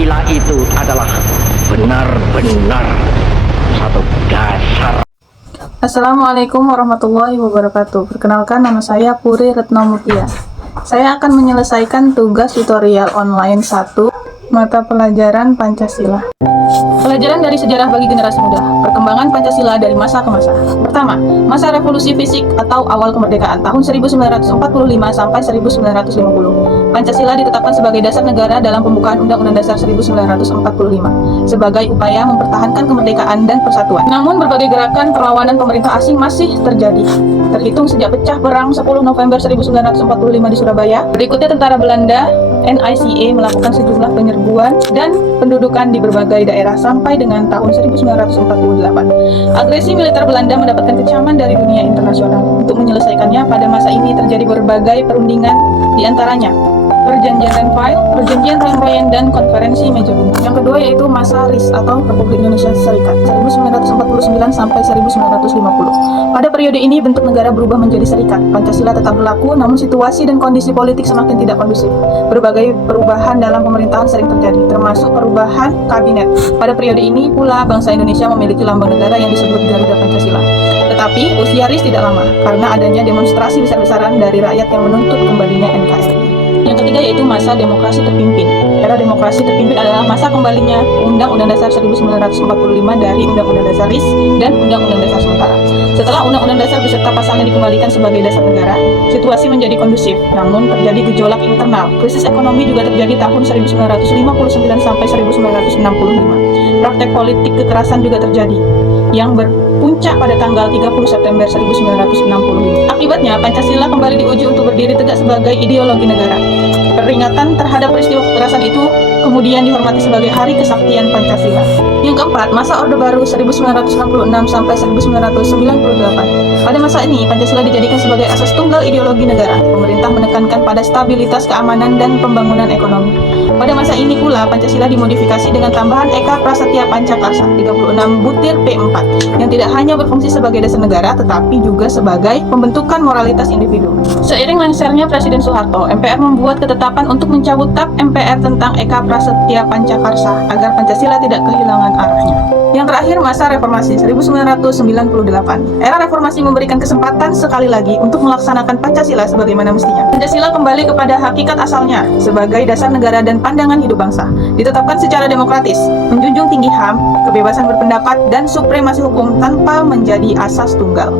Pancasila itu adalah benar-benar satu dasar. Assalamualaikum warahmatullahi wabarakatuh. Perkenalkan, nama saya Puri Retno Mutia. Saya akan menyelesaikan tugas tutorial online 1 mata pelajaran Pancasila. Pelajaran dari sejarah bagi generasi muda. Perkembangan Pancasila dari masa ke masa. Pertama, masa revolusi fisik atau awal kemerdekaan tahun 1945 sampai 1950. Pancasila ditetapkan sebagai dasar negara dalam pembukaan Undang-Undang Dasar 1945 sebagai upaya mempertahankan kemerdekaan dan persatuan. Namun berbagai gerakan perlawanan pemerintah asing masih terjadi. Terhitung sejak pecah perang 10 November 1945 di Surabaya. Berikutnya tentara Belanda NICE melakukan sejumlah penyerbuan dan pendudukan di berbagai daerah sampai dengan tahun 1948. Agresi militer Belanda mendapatkan kecaman dari dunia internasional. Untuk menyelesaikannya, pada masa ini terjadi berbagai perundingan, di antaranya Perjanjian Renville, Perjanjian Royan dan Konferensi Meja Bumi. Yang kedua yaitu masa RIS atau Republik Indonesia Serikat 1949 sampai 1950. Pada periode ini bentuk negara berubah menjadi serikat. Pancasila tetap berlaku, namun situasi dan kondisi politik semakin tidak kondusif. Berbagai perubahan dalam pemerintahan sering terjadi, termasuk perubahan kabinet. Pada periode ini pula bangsa Indonesia memiliki lambang negara yang disebut Garuda Pancasila. Tetapi usia RIS tidak lama karena adanya demonstrasi besar-besaran dari rakyat yang menuntut kembalinya NKRI. Yang ketiga yaitu masa demokrasi terpimpin. Era demokrasi terpimpin adalah masa kembalinya Undang-Undang Dasar 1945 dari Undang-Undang Dasar RIS dan Undang-Undang Dasar sementara. Setelah Undang-Undang Dasar beserta pasalnya dikembalikan sebagai dasar negara, situasi menjadi kondusif. Namun terjadi gejolak internal. Krisis ekonomi juga terjadi tahun 1959 sampai 1965. Praktek politik kekerasan juga terjadi, yang berpuncak pada tanggal 30 September 1965. Akibatnya, Pancasila kembali diuji untuk berdiri tegak sebagai ideologi negara. Peringatan terhadap peristiwa kekerasan itu kemudian dihormati sebagai Hari Kesaktian Pancasila. Yang keempat, masa Orde Baru 1966 sampai 1998. Pada masa ini, Pancasila dijadikan sebagai asas tunggal ideologi negara. Pemerintah menekankan pada stabilitas keamanan dan pembangunan ekonomi. Pada masa ini pula, Pancasila dimodifikasi dengan tambahan Eka Prasetya Pancakarsa 36 butir P4 yang tidak hanya berfungsi sebagai dasar negara, tetapi juga sebagai pembentukan moralitas individu. Seiring lengsernya Presiden Soeharto, MPR membuat ketetapan untuk mencabut TAP MPR tentang Eka Prasetya Pancakarsa agar Pancasila tidak kehilangan arahnya. Yang terakhir, masa reformasi 1998. Era reformasi memberikan kesempatan sekali lagi untuk melaksanakan Pancasila sebagaimana mestinya. Pancasila kembali kepada hakikat asalnya sebagai dasar negara dan pandangan hidup bangsa. Ditetapkan secara demokratis, menjunjung tinggi HAM, kebebasan berpendapat, dan supremasi hukum tanpa menjadi asas tunggal.